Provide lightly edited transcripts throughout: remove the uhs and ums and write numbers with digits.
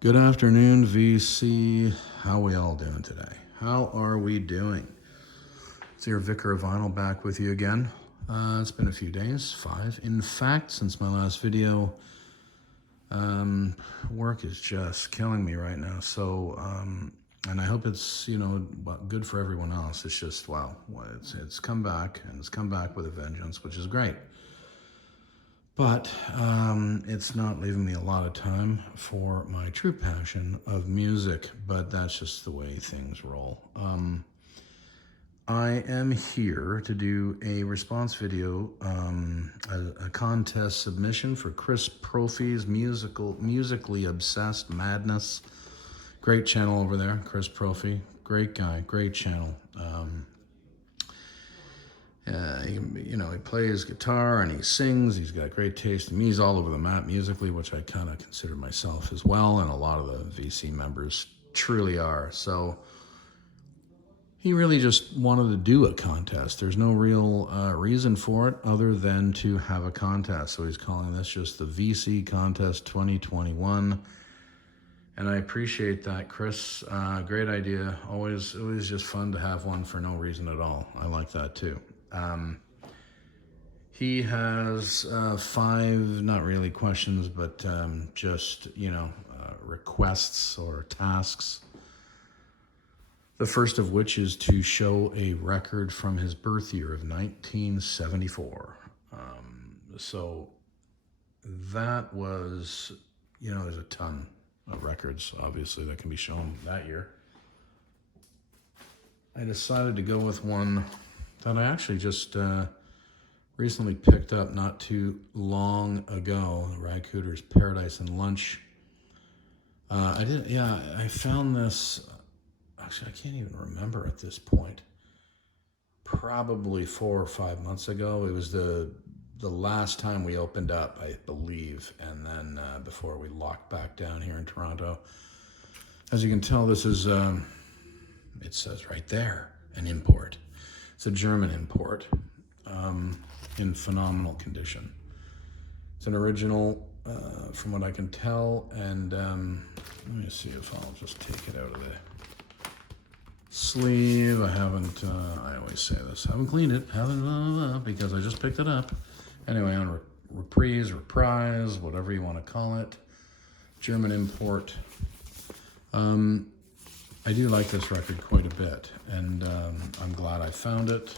Good afternoon, VC. How are we all doing today? How are we doing? It's your Vicar of Vinyl back with you again. It's been a few days, 5. In fact, since my last video, work is just killing me right now. So, and I hope it's, good for everyone else. It's just, wow, it's come back, and it's come back with a vengeance, which is great. But it's not leaving me a lot of time for my true passion of music, but that's just the way things roll. I am here to do a response video, a contest submission for Chris Propfe's Musically Obsessed Madness. Great channel over there, Chris Propfe. Great guy, great channel. He plays guitar and he sings. He's got great taste. And he's all over the map musically, which I kind of consider myself as well. And a lot of the VC members truly are. So he really just wanted to do a contest. There's no real reason for it other than to have a contest. So he's calling this just the VC Contest 2021. And I appreciate that, Chris. Great idea. Always just fun to have one for no reason at all. I like that too. He has 5, not really questions, but just, requests or tasks. The first of which is to show a record from his birth year of 1974. So that was, there's a ton of records, obviously, that can be shown that year. I decided to go with one that I actually just recently picked up not too long ago, Ry Cooder's Paradise and Lunch. I found this, actually I can't even remember at this point, probably 4 or 5 months ago. It was the last time we opened up, I believe, and then before we locked back down here in Toronto. As you can tell, this is, it says right there, an import. It's a German import in phenomenal condition. It's an original from what I can tell, and let me see if I'll just take it out of the sleeve. I haven't, I always say this, I haven't cleaned it, because I just picked it up. Anyway, on reprise, whatever you want to call it, German import. I do like this record quite a bit, and I'm glad I found it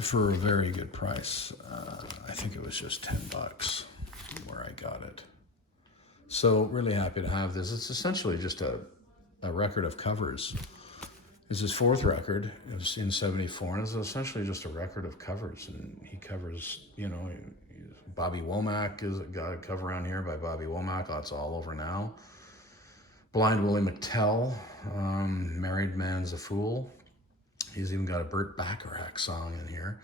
for a very good price. I think it was just $10 where I got it. So really happy to have this. It's essentially just a record of covers. It's his 4th record. It was in 74, and it's essentially just a record of covers. And he covers, Bobby Womack has got a cover around here by Bobby Womack. That's all over now. Blind Willie McTell, Married Man's a Fool. He's even got a Burt Bacharach song in here,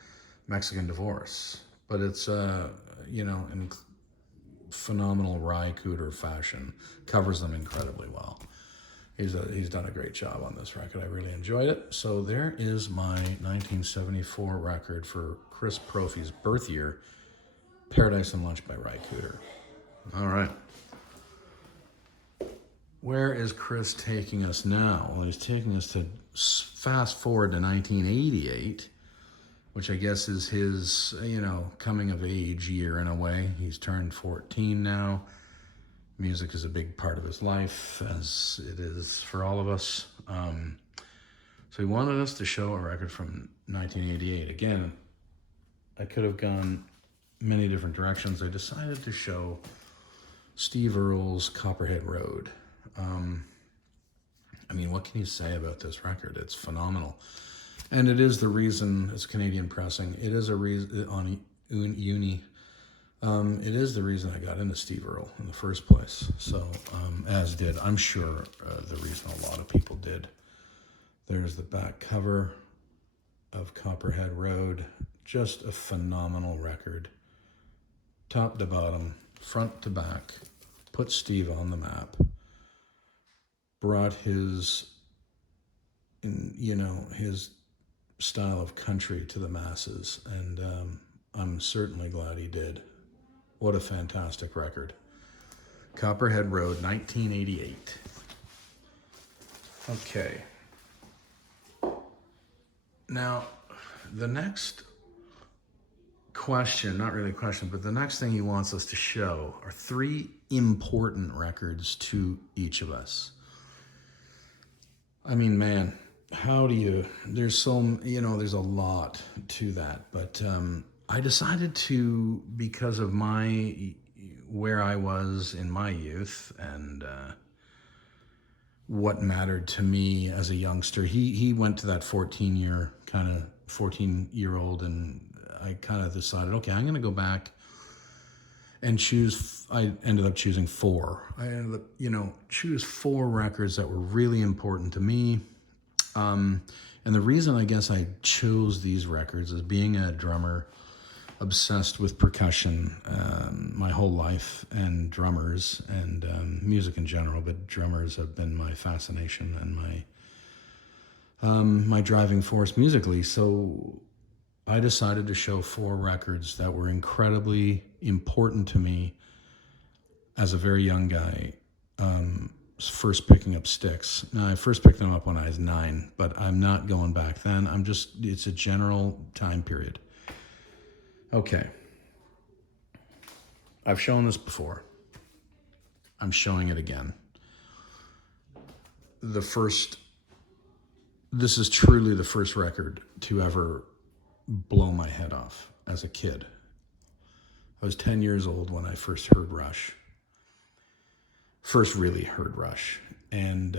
Mexican Divorce. But it's, in phenomenal Ry Cooder fashion. Covers them incredibly well. He's done a great job on this record. I really enjoyed it. So there is my 1974 record for Chris Propfe's birth year, Paradise and Lunch by Ry Cooder. All right. Where is Chris taking us now? Well, he's taking us to fast forward to 1988, which I guess is his, coming of age year in a way. He's turned 14 now. Music is a big part of his life, as it is for all of us. So he wanted us to show a record from 1988. Again, I could have gone many different directions. I decided to show Steve Earle's Copperhead Road. What can you say about this record? It's phenomenal. And it is the reason, it's Canadian pressing, it is a reason on Uni. It is the reason I got into Steve Earle in the first place. So, as did, I'm sure, the reason a lot of people did. There's the back cover of Copperhead Road. Just a phenomenal record. Top to bottom, front to back, put Steve on the map. Brought his style of country to the masses, and I'm certainly glad he did. What a fantastic record. Copperhead Road, 1988. Okay. Now, the next question, not really a question, but the next thing he wants us to show are 3 important records to each of us. I mean, man, how do you, there's there's a lot to that, but I decided to, because of where I was in my youth and what mattered to me as a youngster. He went to that 14-year-old, and I kind of decided, okay, I'm going to go back and choose. I ended up choosing 4. I ended up, choose 4 records that were really important to me. And the reason I guess I chose these records is, being a drummer, obsessed with percussion my whole life, and drummers, and music in general, but drummers have been my fascination and my driving force musically. So I decided to show 4 records that were incredibly important to me as a very young guy, first picking up sticks. Now, I first picked them up when I was 9, but I'm not going back then. It's a general time period. Okay. I've shown this before. I'm showing it again. This is truly the first record to ever blow my head off as a kid. I was 10 years old when I first heard Rush. First really heard Rush. And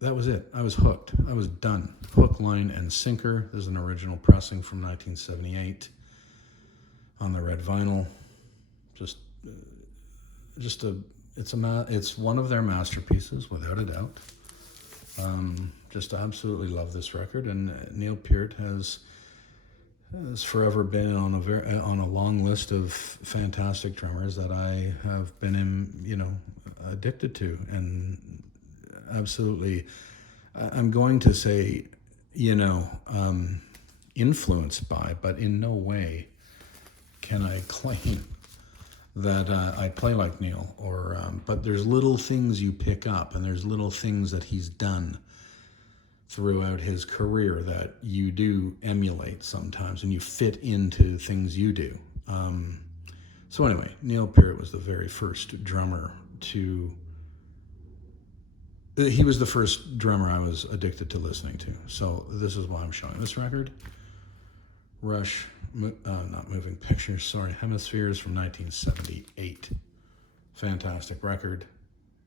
that was it. I was hooked. I was done. Hook, line, and sinker. There's an original pressing from 1978 on the red vinyl. It's one of their masterpieces, without a doubt. Just absolutely love this record, and Neil Peart has forever been on a long list of fantastic drummers that I have been addicted to, and absolutely, I'm going to say, influenced by, but in no way can I claim that I play like Neil, but there's little things you pick up, and there's little things that he's done throughout his career that you do emulate sometimes, and you fit into things you do. So anyway, Neil Peart was the very first drummer he was the first drummer I was addicted to listening to. So this is why I'm showing this record. Rush, not Moving Pictures, sorry, Hemispheres from 1978. Fantastic record,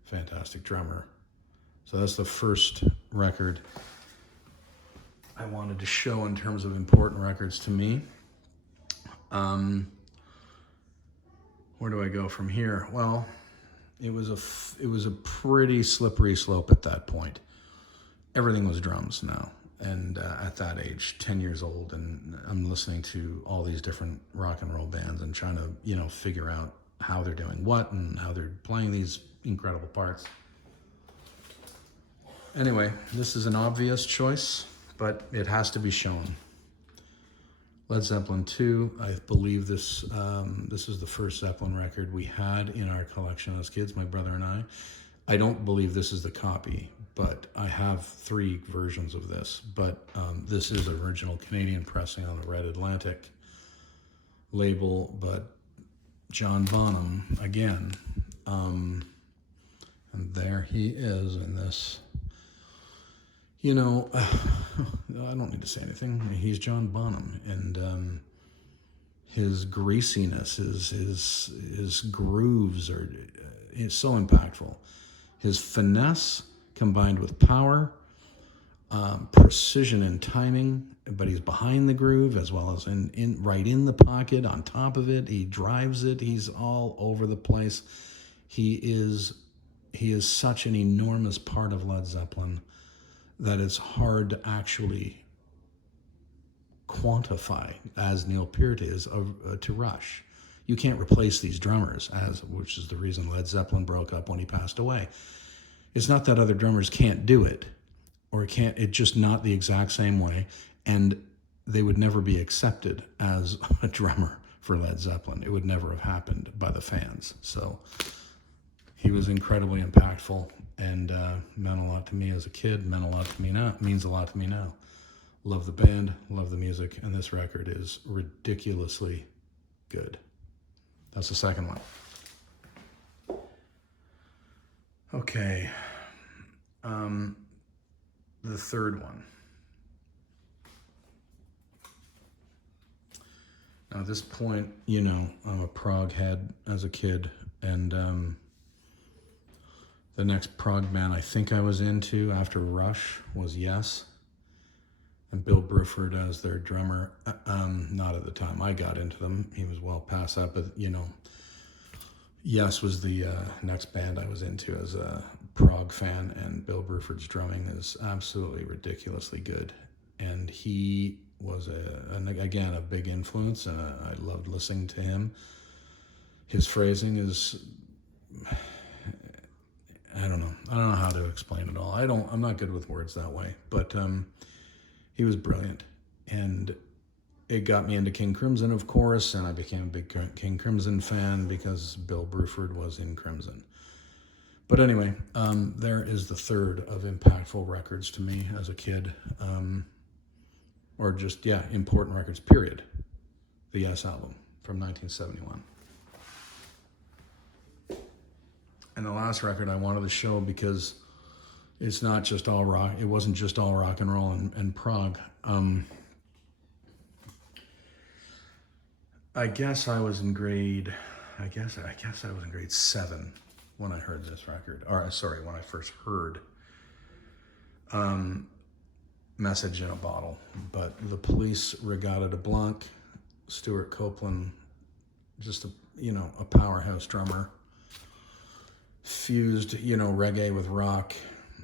fantastic drummer. So that's the first record I wanted to show in terms of important records to me. Where do I go from here? Well, it was a pretty slippery slope at that point. Everything was drums now. And at that age, 10 years old, and I'm listening to all these different rock and roll bands and trying to, figure out how they're doing what and how they're playing these incredible parts. Anyway, this is an obvious choice, but it has to be shown. Led Zeppelin 2, I believe this is the first Zeppelin record we had in our collection as kids, my brother and I. I don't believe this is the copy, but I have 3 versions of this. But this is original Canadian pressing on the Red Atlantic label, but John Bonham again. And there he is in this. I don't need to say anything. He's John Bonham, and his greasiness, his grooves it's so impactful. His finesse combined with power, precision and timing, but he's behind the groove as well as right in the pocket, on top of it. He drives it. He's all over the place. He is such an enormous part of Led Zeppelin that it's hard to actually quantify, as Neil Peart is to Rush. You can't replace these drummers, which is the reason Led Zeppelin broke up when he passed away. It's not that other drummers can't do it, or it's just not the exact same way, and they would never be accepted as a drummer for Led Zeppelin. It would never have happened by the fans. So He was incredibly impactful and meant a lot to me as a kid, meant a lot to me now, means a lot to me now. Love the band, love the music, and this record is ridiculously good. That's the second one. Okay. The third one. Now, at this point, you know, I'm a prog head as a kid, and the next prog band I think I was into after Rush was Yes, and Bill Bruford as their drummer. Not at the time I got into them. He was well past that, but, you know, Yes was the next band I was into as a prog fan, and Bill Bruford's drumming is absolutely ridiculously good. And he was, again, a big influence, and I loved listening to him. His phrasing is, I don't know how to explain it all. I'm not good with words that way, but he was brilliant. And it got me into King Crimson, of course, and I became a big King Crimson fan because Bill Bruford was in Crimson. But anyway, there is the third of impactful records to me as a kid, or just, yeah, important records, period. The Yes album from 1971. And the last record I wanted to show, because it's not just all rock, it wasn't just all rock and roll and prog. I guess I was in grade 7 when I heard this record. Or sorry, when I first heard Message in a Bottle. But the Police, Regatta de Blanc, Stuart Copeland, just a powerhouse drummer. Fused, reggae with rock,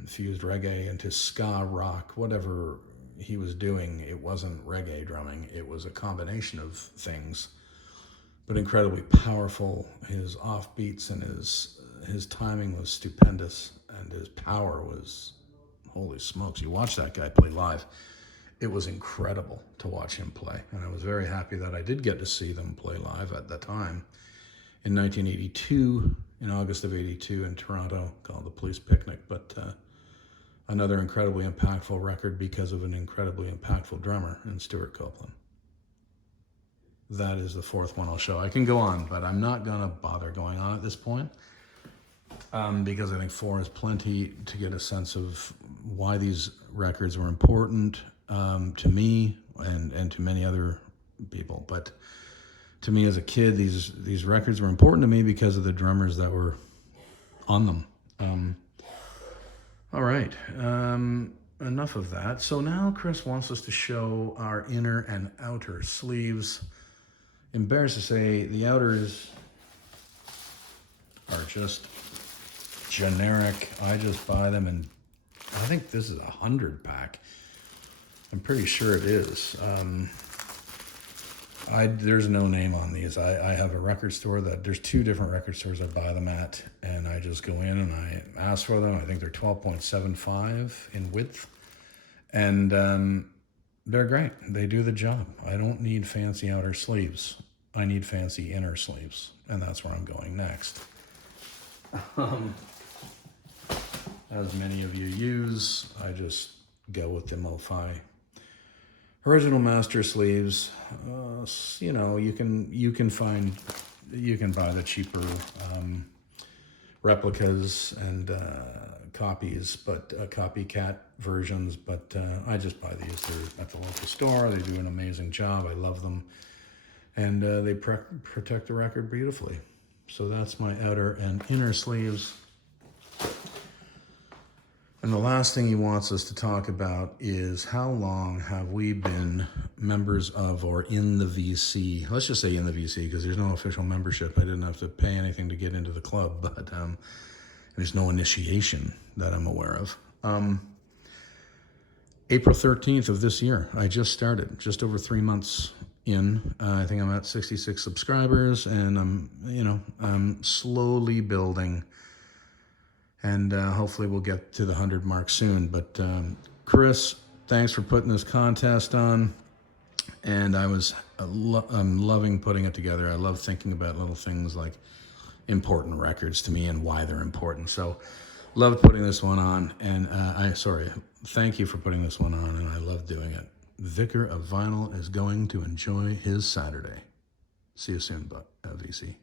fused reggae into ska rock, whatever he was doing. It wasn't reggae drumming. It was a combination of things, but incredibly powerful. His offbeats and his timing was stupendous, and his power was, holy smokes. You watch that guy play live. It was incredible to watch him play, and I was very happy that I did get to see them play live at the time. In 1982, in August of 82 in Toronto, called the Police Picnic, but another incredibly impactful record because of an incredibly impactful drummer in Stuart Copeland. That is the fourth one I'll show. I can go on, but I'm not going to bother going on at this point because I think 4 is plenty to get a sense of why these records were important to me and to many other people. But to me as a kid, these records were important to me because of the drummers that were on them. All right, enough of that. So now Chris wants us to show our inner and outer sleeves. Embarrassed to say, the outers are just generic. I just buy them, and I think this is a 100-pack. I'm pretty sure it is. There's no name on these. I have a record store there's 2 different record stores I buy them at, and I just go in and I ask for them. I think they're 12.75 in width, and they're great. They do the job. I don't need fancy outer sleeves. I need fancy inner sleeves, and that's where I'm going next. As many of you use, I just go with the MoFi original master sleeves. You can buy the cheaper replicas and copies, but copycat versions. But I just buy these. They're at the local store. They do an amazing job. I love them, and they protect the record beautifully. So that's my outer and inner sleeves. And the last thing he wants us to talk about is how long have we been members of or in the VC? Let's just say in the VC, because there's no official membership. I didn't have to pay anything to get into the club, but there's no initiation that I'm aware of. April 13th of this year, I just started, just over 3 months in. I think I'm at 66 subscribers, and I'm slowly building. And hopefully we'll get to the 100 mark soon. But Chris, thanks for putting this contest on. And I'm loving putting it together. I love thinking about little things like important records to me and why they're important. So loved putting this one on, and thank you for putting this one on, and I love doing it. Vicar of Vinyl is going to enjoy his Saturday. See you soon, VC.